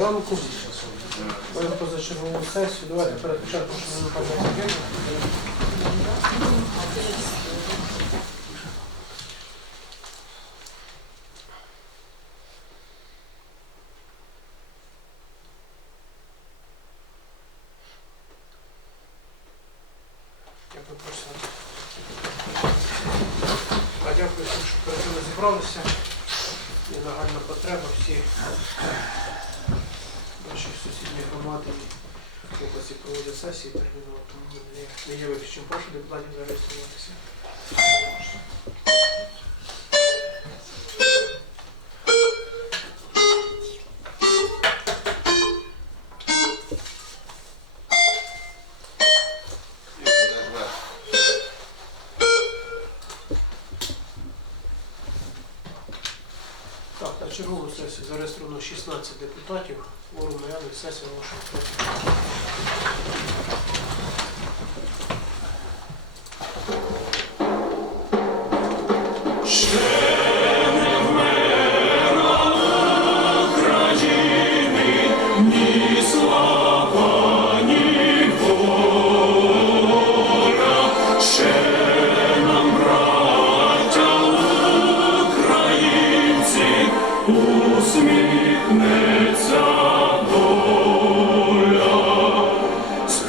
ранку. Маємо позачергову сесію. Давайте перед початком, що ми. А дякую всім, що перед зібралися. Є нагальна потреба всі наші сусідні громади і області проводять сесії терміново, тому не, є виключенням. Прошу депутатів зареєструватися. Чергову сесію зареєстровано 16 депутатів. Форум наявний, сесія ваша.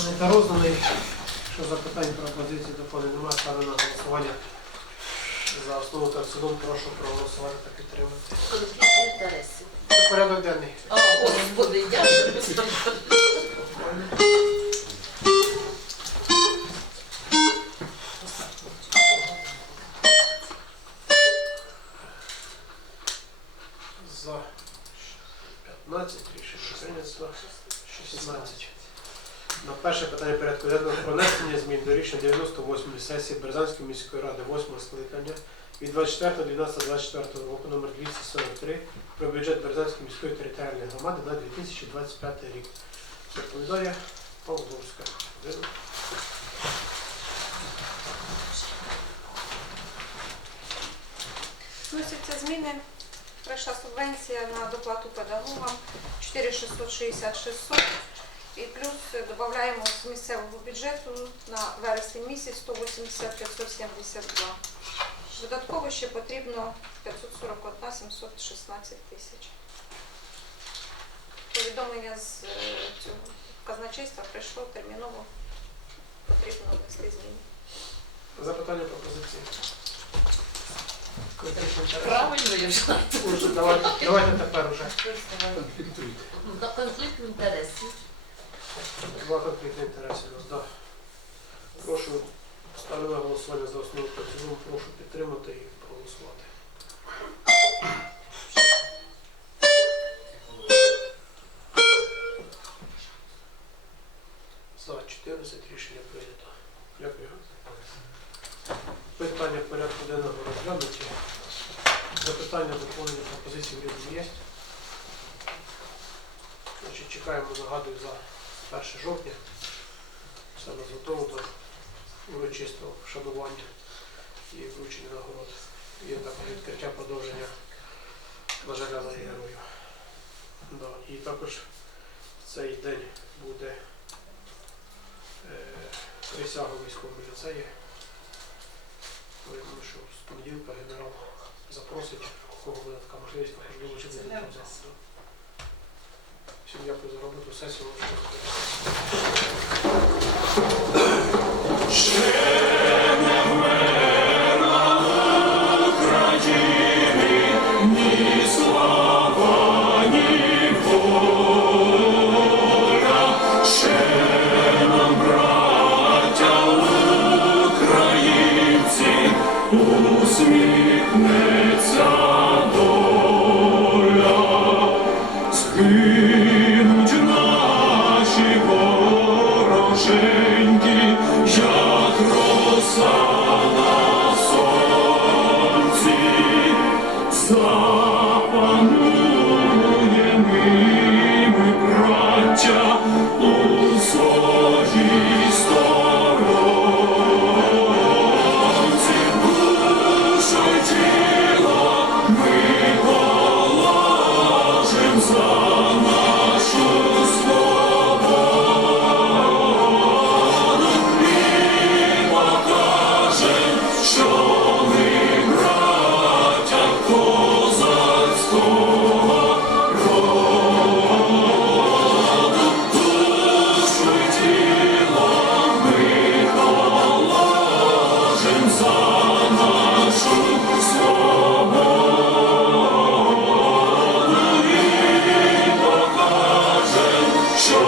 надісланий та розданий. Що запитань пропозиції доповнень немає, ставлю на голосування. За основу та в цілому прошу проголосувати та підтримати. Це порядок денний. А, господи, дякую. За 15 рішення прийнято 16. На перше питання порядку денного про внесення змін до рішення 98 сесії Березанської міської ради 8 скликання від 24.12.24 року номер 243 про бюджет Березанської міської територіальної громади на 2025 рік. Доповідає Павловська. Вносяться зміни. Прийшла субвенція на доплату педагогам 4660 600 і плюс додаємо з місцевого бюджету на вересень місяць 180 572. Додатково ще потрібно 541 716 тисяч. Повідомлення з е, цього казначейства прийшло терміново. Потрібно внести зміни. Запитання пропозиції. Правильно я вже Давайте, давайте тепер уже. На конфлікт інтересів. Два конфлікти інтересів да. Прошу ставлю на голосування за основу та. Прошу підтримати і проголосувати. За 14 рішення прийнято. Дякую. Питання порядку денного розглянуті. Запитання, доповнення пропозиції є. Чекаємо, нагадую, за 1 жовтня. Нас готово до урочистого шанування і вручення нагород. Є також відкриття продовження Зажаляли героїв. Да. І також в цей день буде е, присяга військового ліцеї. Я думаю, що з понеділка генерал запросить, у кого буде така можливість, також долучити до цього. Всім дякую за роботу, сесію. Amen.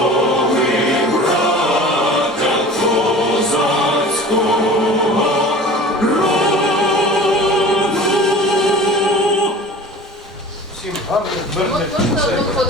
Доля. Згинуть наші вороженьки, як роса на сонці, запануєм і ми, браття, у своїй сторонці, душу й тіло ми положим за нашу свободу і покажем, що ми браття козацького роду. Душу й тіло ми положим за нашу свободу і покажем, що ми браття козацького роду. Всім гарних, мирних Можна ліцеїв. одну